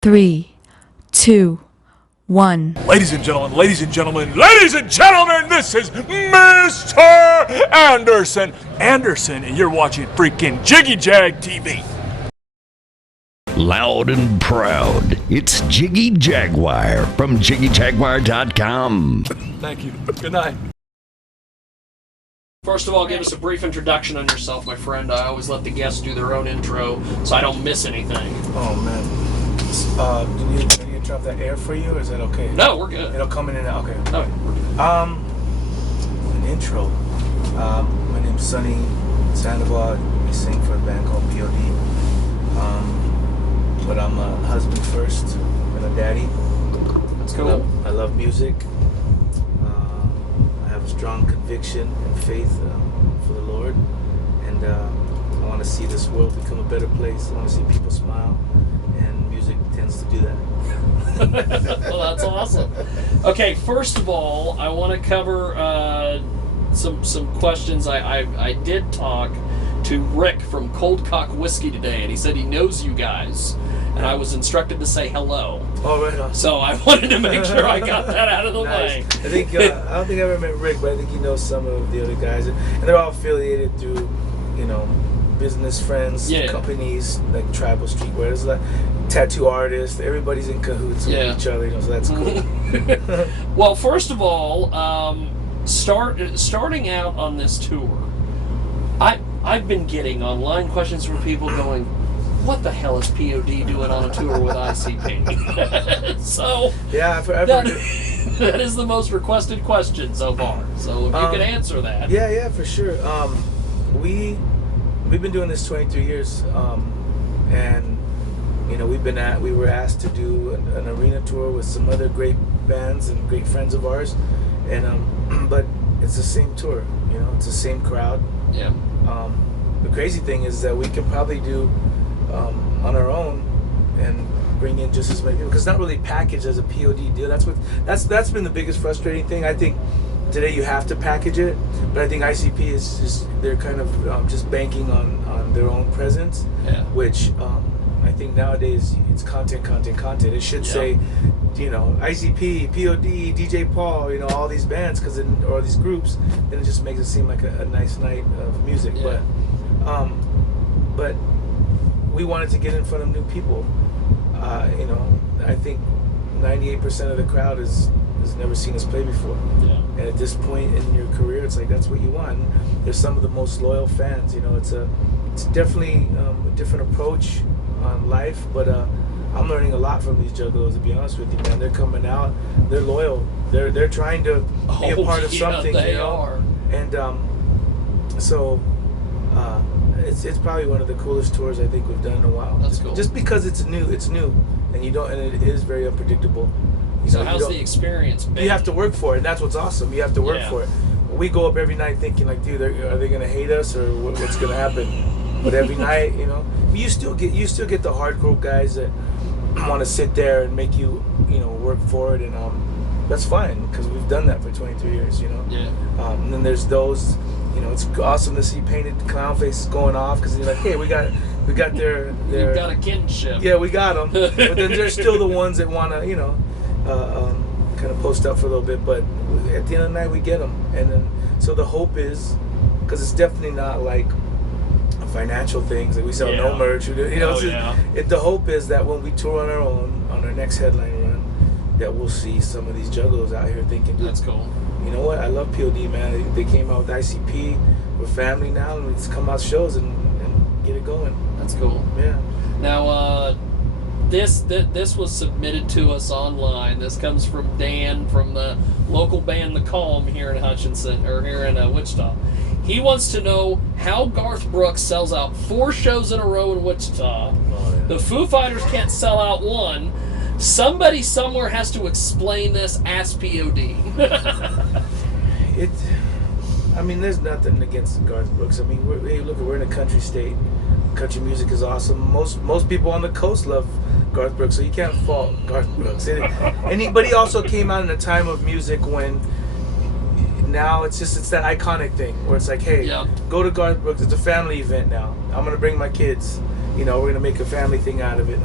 3, 2, 1. Ladies and gentlemen, ladies and gentlemen, ladies and gentlemen, this is Mr. Anderson. Anderson, and you're watching freaking Jiggy Jag TV. Loud and proud, it's Jiggy Jaguar from JiggyJaguar.com. Thank you. Good night. First of all, give us a brief introduction on yourself, my friend. I always let the guests do their own intro so I don't miss anything. Oh, man. Do you need to drop that air for you, or is that okay? No, we're good. It'll come in and out. Okay. No, we're good. An intro. My name's Sonny Sandoval. I sing for a band called POD. But I'm a husband first and a daddy. That's cool. I love music. I have a strong conviction and faith for the Lord. And I want to see this world become a better place. I want to see people smile. And music tends to do that. Well, that's awesome. Okay, first of all, I want to cover some questions. I did talk to Rick from Cold Cock Whiskey today, and he said he knows you guys, and I was instructed to say hello. Oh, right on. So I wanted to make sure I got that out of the way. I think I don't think I ever met Rick, but I think he knows some of the other guys, and they're all affiliated through, business friends, companies like Tribal Streetwear. There's like tattoo artists. Everybody's in cahoots with each other, so that's cool. Well, first of all, starting out on this tour, I've been getting online questions from people going, what the hell is POD doing on a tour with ICP? So yeah, that is the most requested question so far. So if you could answer that. Yeah, for sure. We've been doing this 23 years, and we were asked to do an arena tour with some other great bands and great friends of ours, and but it's the same tour. It's the same crowd. Yeah. The crazy thing is that we can probably do on our own and bring in just as many people, because it's not really packaged as a POD deal. That's been the biggest frustrating thing. I think today you have to package it, but I think ICP is just, they're kind of just banking on their own presence, which I think nowadays it's content. It should say, ICP, POD, DJ Paul, all these bands, or these groups, then it just makes it seem like a nice night of music. Yeah. But we wanted to get in front of new people. I think 98% of the crowd has never seen us play before. Yeah. And at this point in your career, it's like that's what you want. There's some of the most loyal fans. It's definitely a different approach on life, but I'm learning a lot from these juggalos, to be honest with you, man. They're coming out, they're loyal, they're trying to be a part of something. They are. And so it's probably one of the coolest tours I think we've done in a while. That's cool. Just because it's new, and it is very unpredictable. So how's the experience been? You have to work for it, and that's what's awesome. You have to work for it. We go up every night thinking like, dude, are they gonna hate us, or what's gonna happen? But every night, you still get the hardcore guys that want to sit there and make you, work for it, and that's fine, because we've done that for 23 years, Yeah. And then there's those, it's awesome to see painted clown faces going off, because you're like, hey, we got their You've got a kinship. Yeah, we got them. But then there's still the ones that want to, kind of post up for a little bit. But at the end of the night, we get them. And then, so the hope is, because it's definitely not like a financial thing, that we sell no merch. The hope is that when we tour on our own, on our next headline run, that we'll see some of these juggalos out here thinking, That's cool. You know what? I love POD, man. They came out with ICP. We're family now, and we just come out shows and get it going. That's cool. Yeah. Now, this was submitted to us online. This comes from Dan from the local band The Calm here in Hutchinson, or here in Wichita. He wants to know how Garth Brooks sells out 4 shows in a row in Wichita. The Foo Fighters can't sell out 1. Somebody somewhere has to explain this. Ask POD. There's nothing against Garth Brooks. We're in a country state. Country music is awesome. Most people on the coast love Garth Brooks, so you can't fault Garth Brooks. But he also came out in a time of music when now it's that iconic thing where it's like, hey, go to Garth Brooks. It's a family event now. I'm gonna bring my kids. We're gonna make a family thing out of it.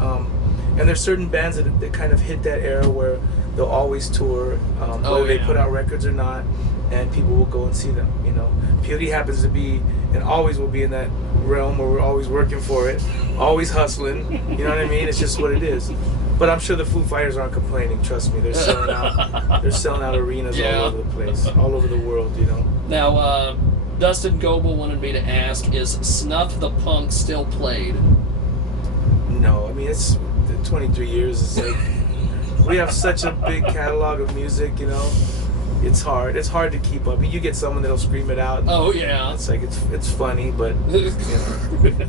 And there's certain bands that kind of hit that era where they'll always tour, whether they put out records or not, and people will go and see them. You know, POD happens to be and always will be in that realm where we're always working for it, always hustling. You know what I mean? It's just what it is. But I'm sure the Foo Fighters aren't complaining. Trust me, they're selling out. They're selling out arenas all over the place, all over the world. You know. Now, Dustin Goebel wanted me to ask: is Snuff the Punk still played? No, I mean it's 23 years. It's like we have such a big catalog of music. You know, it's hard. It's hard to keep up. You get someone that'll scream it out. Oh yeah. It's like it's funny, but you know,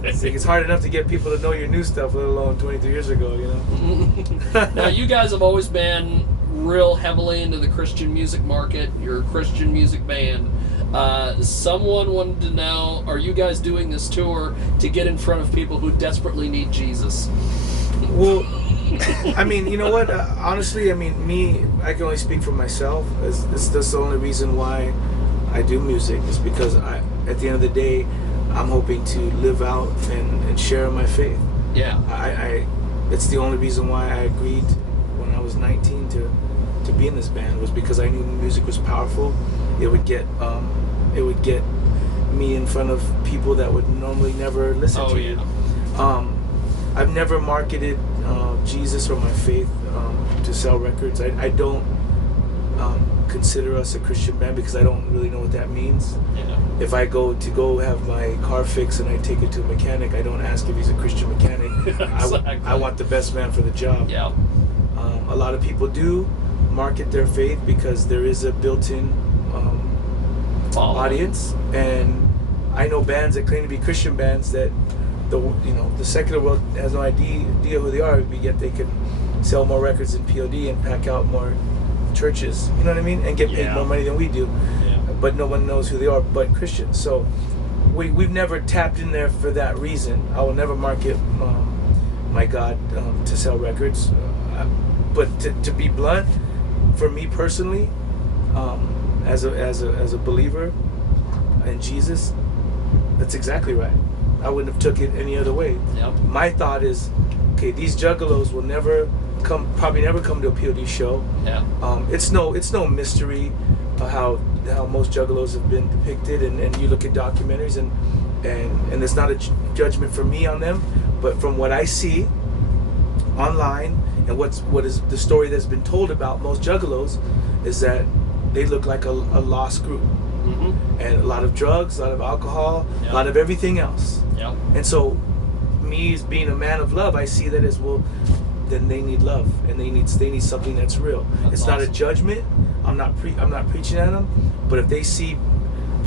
it's hard enough to get people to know your new stuff, let alone 23 years ago. You know. Now you guys have always been real heavily into the Christian music market. You're a Christian music band. Someone wanted to know: are you guys doing this tour to get in front of people who desperately need Jesus? Well, I mean, you know what? Honestly, I mean, I can only speak for myself. That's the only reason why I do music, is because at the end of the day, I'm hoping to live out and share my faith. Yeah. It's the only reason why I agreed when I was 19 to be in this band, was because I knew music was powerful. It would get me in front of people that would normally never listen to you. I've never marketed Jesus or my faith to sell records. I don't consider us a Christian band because I don't really know what that means. Yeah. If I go have my car fixed and I take it to a mechanic, I don't ask if he's a Christian mechanic. Exactly. I want the best man for the job. Yeah. A lot of people do market their faith because there is a built-in audience, and I know bands that claim to be Christian bands that the secular world has no idea who they are, but yet they can sell more records than POD and pack out more churches. You know what I mean? And get paid more money than we do. Yeah. But no one knows who they are but Christians. So we've never tapped in there for that reason. I will never market my God to sell records. But to be blunt, for me personally, as a believer in Jesus, that's exactly right. I wouldn't have took it any other way. Yep. My thought is, okay, these juggalos will probably never come to a POD show. Yeah. It's no mystery how most juggalos have been depicted, and you look at documentaries and it's not a judgment for me on them, but from what I see online and what is the story that's been told about most juggalos is that they look like a lost group. Mm-hmm. And a lot of drugs, a lot of alcohol, a lot of everything else. Yep. And so, me as being a man of love, I see that as, well, then they need love, and they need something that's real. It's awesome. Not a judgment. I'm not preaching at them, but if they see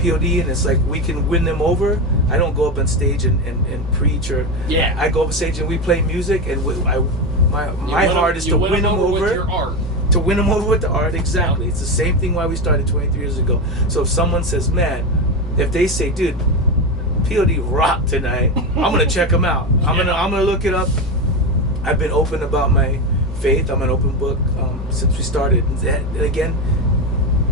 POD and it's like we can win them over, I don't go up on stage and preach, or I go up on stage and we play music, and my heart is to win them over with your art. To win them over with the art, exactly. Yeah. It's the same thing why we started 23 years ago. So if someone says, man, if they say, dude, POD rock tonight, I'm gonna check them out. I'm gonna look it up. I've been open about my faith. I'm an open book since we started. And again,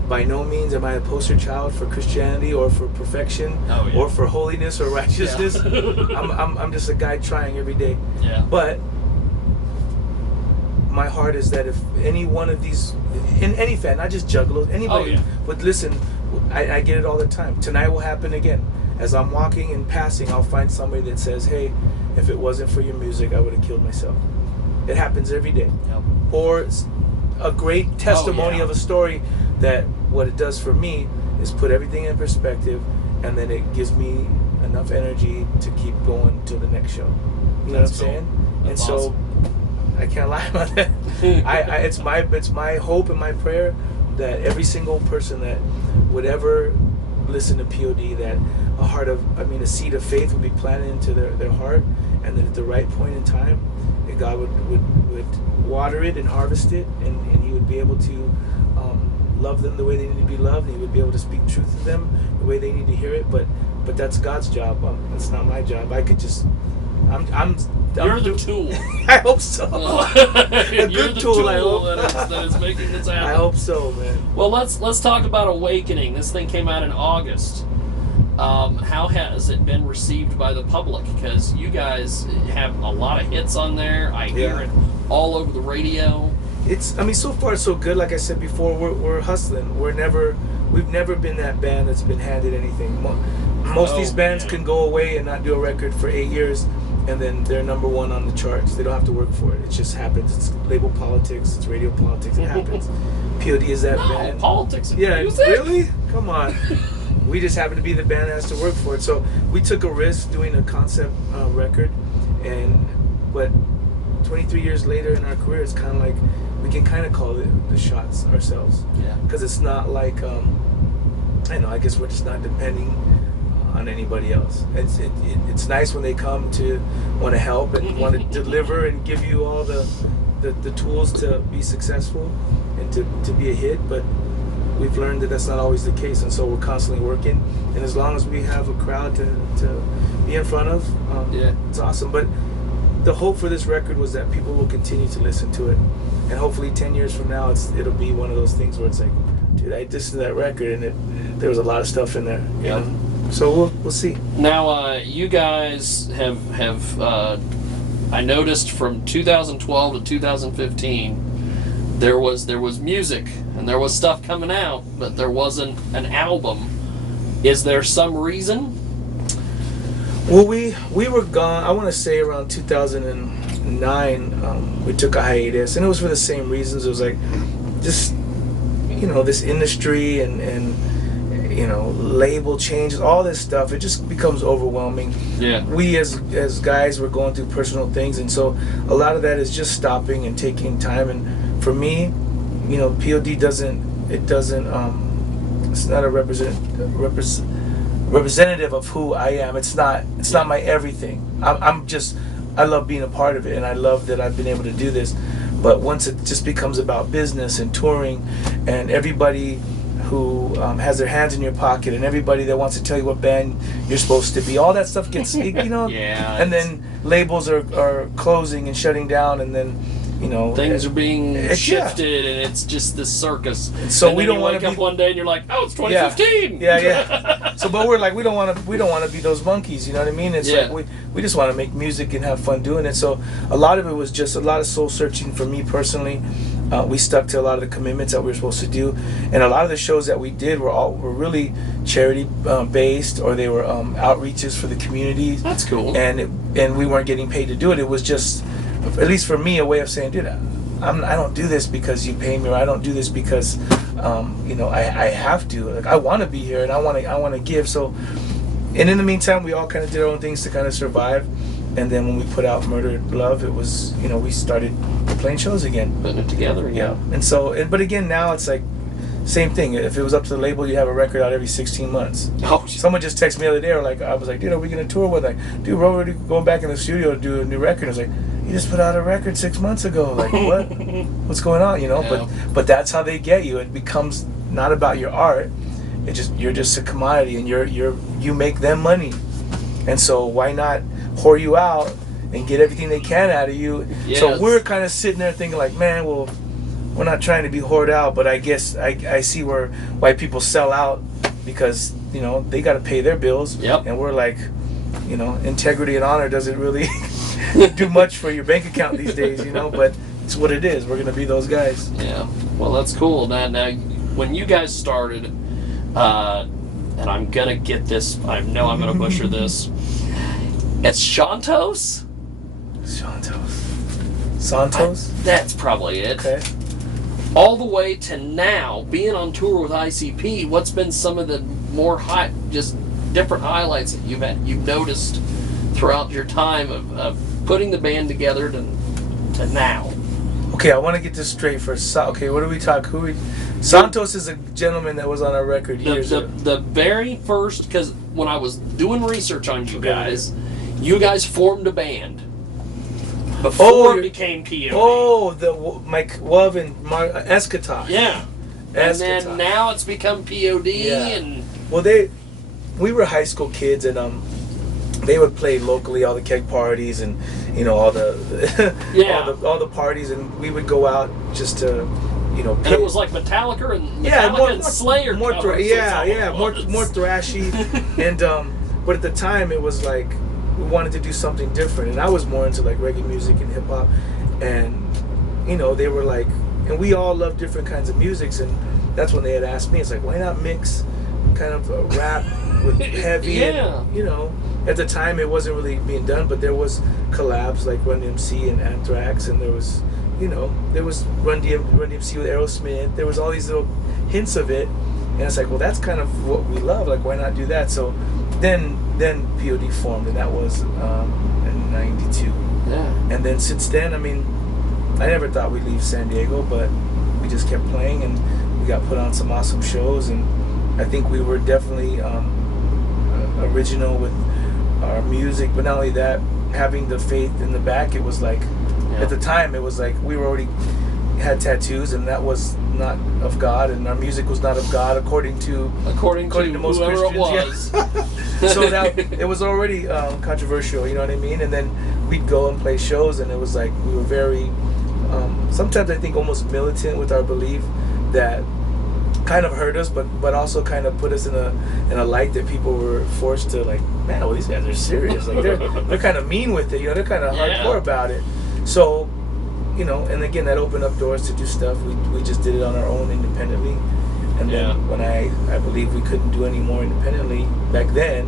by no means am I a poster child for Christianity or for perfection or for holiness or righteousness. Yeah. I'm just a guy trying every day. Yeah. But my heart is that if any one of these, in any fan, not just juggalos, anybody would listen. I get it all the time. Tonight will happen again. As I'm walking and passing, I'll find somebody that says, hey, if it wasn't for your music, I would have killed myself. It happens every day. Yep. Or a great testimony of a story that what it does for me is put everything in perspective, and then it gives me enough energy to keep going to the next show. You know what I'm saying? That's and so awesome. I can't lie about that. It's my hope and my prayer that every single person that would ever listen to POD, that a seed of faith would be planted into their heart, and then at the right point in time, that God would water it and harvest it, and He would be able to love them the way they need to be loved, and He would be able to speak truth to them the way they need to hear it. But that's God's job. It's not my job. I could just You're the tool. I hope so. You're the tool that is making this happen. I hope so, man. Well, let's talk about Awakening. This thing came out in August. How has it been received by the public? Because you guys have a lot of hits on there. I hear it all over the radio. I mean, so far so good. Like I said before, we're hustling. We've never been that band that's been handed anything. Most of these bands can go away and not do a record for 8 years, and then they're number one on the charts. They don't have to work for it. It just happens. It's label politics. It's radio politics. It happens. POD is that band. Politics. And Yeah, music? really? Come on. We just happen to be the band that has to work for it. So we took a risk doing a concept record, but 23 years later in our career, it's kind of like we can kind of call it the shots ourselves. Yeah. Because it's not like I guess we're just not depending on anybody else. It's nice when they come to want to help and want to deliver and give you all the tools to be successful and to be a hit, but we've learned that that's not always the case, and so we're constantly working, and as long as we have a crowd to be in front of, it's awesome. But the hope for this record was that people will continue to listen to it, and hopefully 10 years from now it'll be one of those things where it's like, dude, I listened to that record and there was a lot of stuff in there. Yeah. So we'll see. Now, you guys have I noticed from 2012 to 2015, there was music and there was stuff coming out, but there wasn't an album. Is there some reason? Well, we were gone. I want to say around 2009. We took a hiatus, and it was for the same reasons. It was like just this industry and label changes, all this stuff. It just becomes overwhelming. Yeah. We as guys were going through personal things, and so a lot of that is just stopping and taking time. And for me, POD doesn't. It's not a representative of who I am. It's not my everything. I love being a part of it, and I love that I've been able to do this. But once it just becomes about business and touring, and everybody who has their hands in your pocket, and everybody that wants to tell you what band you're supposed to be, all that stuff gets Yeah. And then labels are closing and shutting down, and then things are being shifted, and it's just this circus. And so and we don't want wake to up one day and you're like, oh, it's 2015. Yeah. So, but we're like, we don't want to be those monkeys. You know what I mean? It's like we just want to make music and have fun doing it. So a lot of it was just a lot of soul searching for me personally. We stuck to a lot of the commitments that we were supposed to do, and a lot of the shows that we did were really charity based, or they were outreaches for the community. That's cool. And we weren't getting paid to do it. It was just, at least for me, a way of saying, dude, I don't do this because you pay me, or I don't do this because I have to. Like, I want to be here and I want to give. So, and in the meantime, we all kind of did our own things to kind of survive. And then when we put out Murdered Love, it was, we started playing shows again, putting it together again. Yeah. And so, but again, now it's like same thing. If it was up to the label, you have a record out every 16 months. Oh, someone just texted me the other day, or like, I was like, dude, are we gonna tour? With like, dude, we're already going back in the studio to do a new record. I was like, you just put out a record 6 months ago. Like, what? What's going on? Yeah. But that's how they get you. It becomes not about your art. You're just a commodity, and you make them money. And so why not whore you out and get everything they can out of you? Yes. So we're kind of sitting there thinking like, man, well, we're not trying to be whored out, but I guess I see why people sell out, because they got to pay their bills. Yep. And we're like, integrity and honor doesn't really do much for your bank account these days, but it's what it is. We're gonna be those guys. Yeah. Well, that's cool. Now when you guys started, and I'm gonna get this. I know I'm gonna butcher this. It's Santos. Santos. That's probably it. Okay. All the way to now, being on tour with ICP. What's been some of the more just different highlights that you've noticed throughout your time of putting the band together to now? Okay, I want to get this straight first. Okay, what do we talk? Santos is a gentleman that was on our record years ago. The very first, because when I was doing research on you guys formed a band before it became POD. Oh, the Mike Love and Eschaton. Yeah. And then now it's become POD. Yeah. And well, we were high school kids, and they would play locally, all the keg parties, and all the all the parties, and we would go out just to and it was like Metallica and and Slayer more covers, more thrashy. And but at the time it was like we wanted to do something different, and I was more into like reggae music and hip hop, and you know, they were like, and we all love different kinds of musics, and that's when they had asked me, it's like, why not mix kind of a rap with heavy? Yeah. And, you know, at the time it wasn't really being done, but there was collabs like Run DMC and Anthrax, and there was, you know, there was Run DMC with Aerosmith. There was all these little hints of it, and it's like, well, that's kind of what we love. Like, why not do that? So then POD formed, and that was in '92. Yeah. And then since then, I mean, I never thought we'd leave San Diego, but we just kept playing, and we got put on some awesome shows, and I think we were definitely original with our music. But not only that, having the faith in the back, it was like, at the time, it was like we were already had tattoos, and that was not of God, and our music was not of God according to most whoever Christians. it was. So that it was already controversial, you know what I mean? And then we'd go and play shows, and it was like we were very sometimes I think almost militant with our belief that kind of hurt us, but also kind of put us in a light that people were forced to, like, man, well, these guys are serious. Like, they're kind of mean with it, you know, they're kind of hardcore about it. So, you know, and again, that opened up doors to do stuff. We just did it on our own independently. And then when I believe we couldn't do any more independently back then,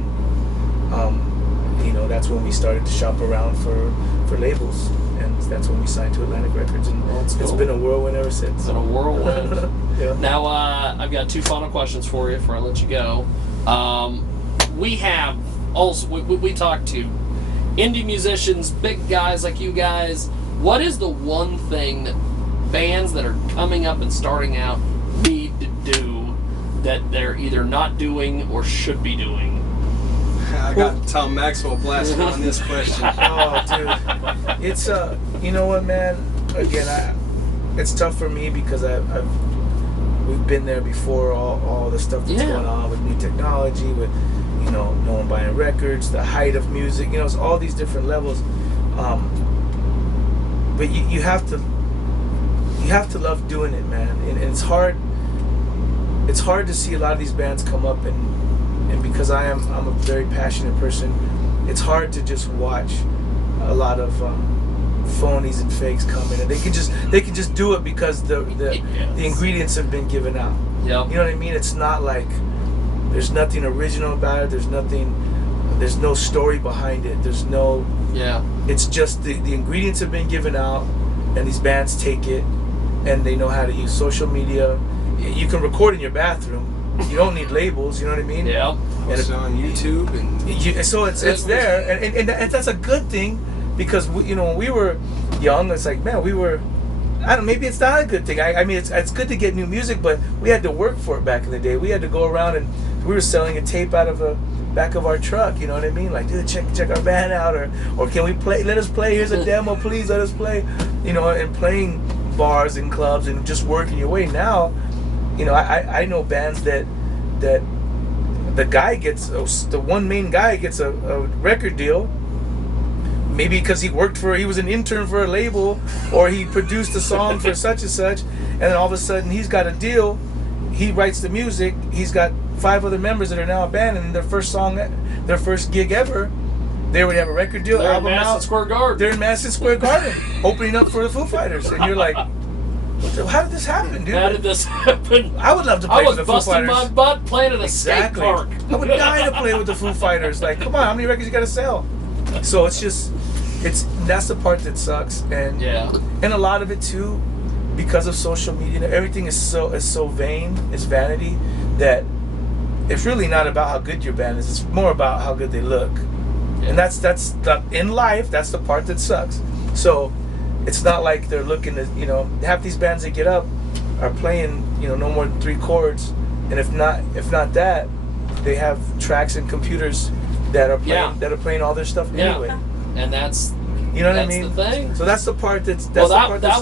you know, that's when we started to shop around for labels. And that's when we signed to Atlantic Records. And it's been a whirlwind ever since. It's been a whirlwind. Yeah. Now, I've got two final questions for you before I let you go. We have also, we talked to indie musicians, big guys like you guys. What is the one thing that bands that are coming up and starting out need to do that they're either not doing or should be doing? I got Tom Maxwell blasting on this question. Oh, dude, it's you know what, man? Again, it's tough for me because we've been there before. All the stuff that's going on with new technology, with, you know, no one buying records, the height of music, you know, it's all these different levels. But you have to love doing it, man. And it's hard. It's hard to see a lot of these bands come up, and because I'm a very passionate person, it's hard to just watch a lot of phonies and fakes come in, and they can just do it because the ingredients have been given out. Yep. You know what I mean? It's not like there's nothing original about it. There's no story behind it. There's no. Yeah. It's just the ingredients have been given out, and these bands take it, and they know how to use social media. You can record in your bathroom. You don't need labels. You know what I mean? Yeah. It's on YouTube, and so it's there, and that's a good thing, because you know, when we were young, it's like, man, we were. I don't know, maybe it's not a good thing. I mean, it's good to get new music, but we had to work for it back in the day. We had to go around, and we were selling a tape out of the back of our truck, you know what I mean? Like, dude, check our band out, or can we play? Let us play. Here's a demo, please. Let us play. You know, and playing bars and clubs and just working your way. Now, you know, I know bands that the guy gets, the one main guy gets a record deal. Maybe because he was an intern for a label, or he produced a song for such and such, and then all of a sudden he's got a deal. He writes the music. He's got 5 other members that are now a band, and their first gig ever, they already have a record deal, They're album in Madison out. Square Garden. They're in Madison Square Garden, opening up for the Foo Fighters, and you're like, how did this happen, dude? How did this happen? I would love to play with the Foo I was busting Fighters. my butt playing at a skate park. I would die to play with the Foo Fighters. Like, come on, how many records you got to sell? So that's the part that sucks, and a lot of it too, because of social media. Everything is so vain. It's vanity, that it's really not about how good your band is. It's more about how good they look, and that's in life. That's the part that sucks. So it's not like they're looking to, you know, half these bands that get up are playing, you know, no more than 3 chords, and if not that, they have tracks and computers that are playing all their stuff anyway. And that's, you know what I mean? That's the thing. So that's the part that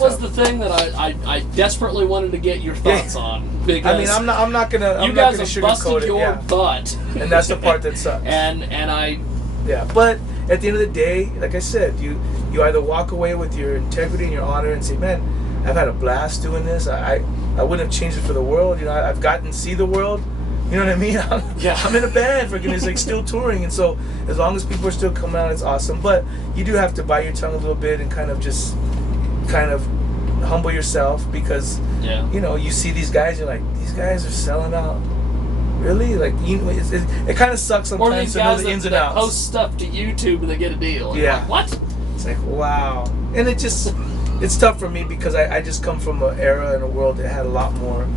was the thing that I desperately wanted to get your thoughts on, because I mean, I'm not gonna you guys have busted your butt, and that's the part that sucks. But at the end of the day, like I said, you either walk away with your integrity and your honor and say, man, I've had a blast doing this. I wouldn't have changed it for the world. You know, I've gotten to see the world. You know what I mean? I'm in a band, for goodness sake, still touring, and so as long as people are still coming out, it's awesome. But you do have to bite your tongue a little bit and kind of just kind of humble yourself because Yeah. you know, you see these guys, you're like, these guys are selling out. Really? Like, you know, it kind of sucks Or sometimes these to know guys the ins that, and that outs. post stuff to YouTube and they get a deal. And Yeah. you're like, what? It's like, wow. And it's tough for me because I just come from an era in a world that had a lot more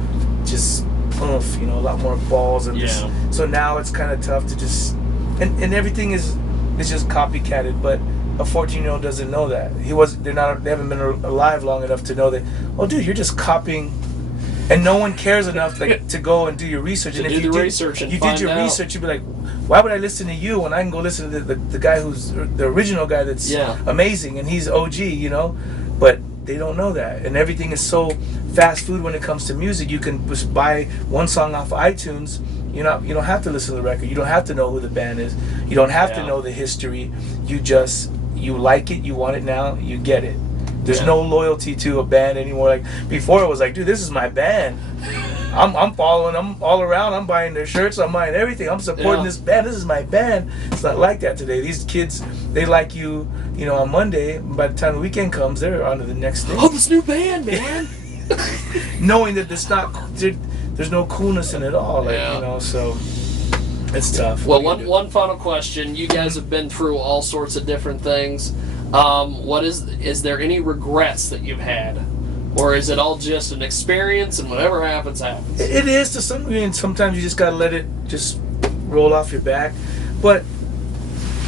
just oomph, you know, a lot more balls. And just, so now it's kind of tough to just, and everything is just copycatted, but a 14-year-old doesn't know that. They haven't been alive long enough to know that, oh dude, you're just copying. And no one cares enough to go and do your research. To and do if you the did, research and you find did your out. research, you'd be like, why would I listen to you when I can go listen to the guy who's the original guy that's amazing and he's OG, you know? But they don't know that. And everything is so fast food when it comes to music. You can just buy one song off of iTunes. You don't have to listen to the record. You don't have to know who the band is. You don't have to know the history. You like it, you want it now, you get it. There's no loyalty to a band anymore. Like before, it was like, dude, this is my band. I'm following them all around. I'm buying their shirts. I'm buying everything. I'm supporting this band. This is my band. It's not like that today. These kids, they like you, you know, on Monday. By the time the weekend comes, they're on to the next thing. Oh, this new band, man. Knowing that there's no coolness in it all. Like, you know, so it's tough. Well, one final question. You guys have been through all sorts of different things. Is there any regrets that you've had? Or is it all just an experience and whatever happens, happens? It is to some degree, and sometimes you just gotta let it just roll off your back. But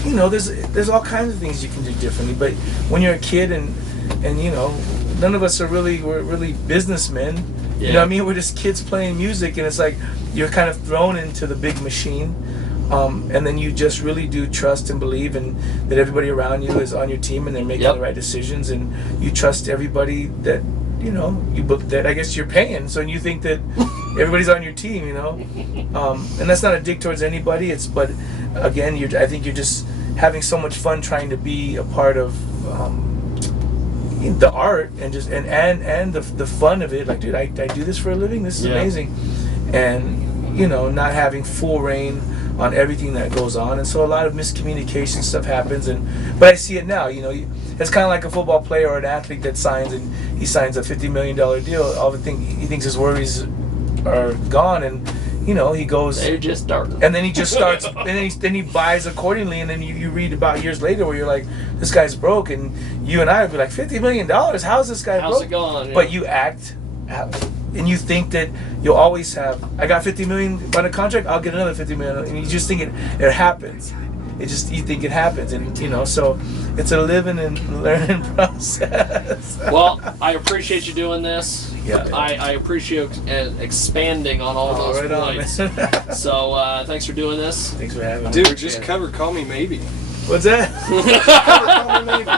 you know, there's all kinds of things you can do differently. But when you're a kid and you know, none of us we're really businessmen. You know what I mean? We're just kids playing music, and it's like you're kind of thrown into the big machine. And then you just really do trust and believe and that everybody around you is on your team and they're making the right decisions, and you trust everybody that you know that I guess you're paying. So you think that everybody's on your team, you know. And that's not a dig towards anybody. But again, I think you're just having so much fun trying to be a part of the art and just and the fun of it. Like, dude, I do this for a living. This is amazing, and you know, not having full reign on everything that goes on, and so a lot of miscommunication stuff happens. But I see it now. You know, it's kind of like a football player or an athlete that signs a $50 million deal. He thinks his worries are gone, and you know, he goes. They're just starting. And then he just starts, and then he buys accordingly, and then you read about years later where you're like, this guy's broke, and you and I would be like, $50 million? How's this guy broke? How's it gone? Yeah. But you act. And you think that you'll always have. I got $50 million by the contract. I'll get another $50 million, and you just think it happens. You think it happens, and you know. So it's a living and learning process. Well, I appreciate you doing this. Yeah. I appreciate expanding on all those points. So thanks for doing this. Thanks for having me. Dude, just call me maybe. What's that? Call me maybe.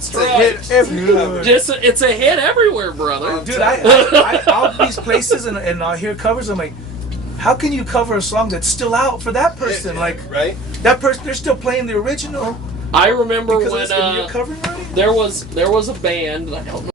It's a hit every cover. It's a hit everywhere, brother. Dude, I'll these places and I'll hear covers. I'm like, how can you cover a song that's still out for that person? Like, right? That person, they're still playing the original. I remember because when you're covering already? there was a band. I don't know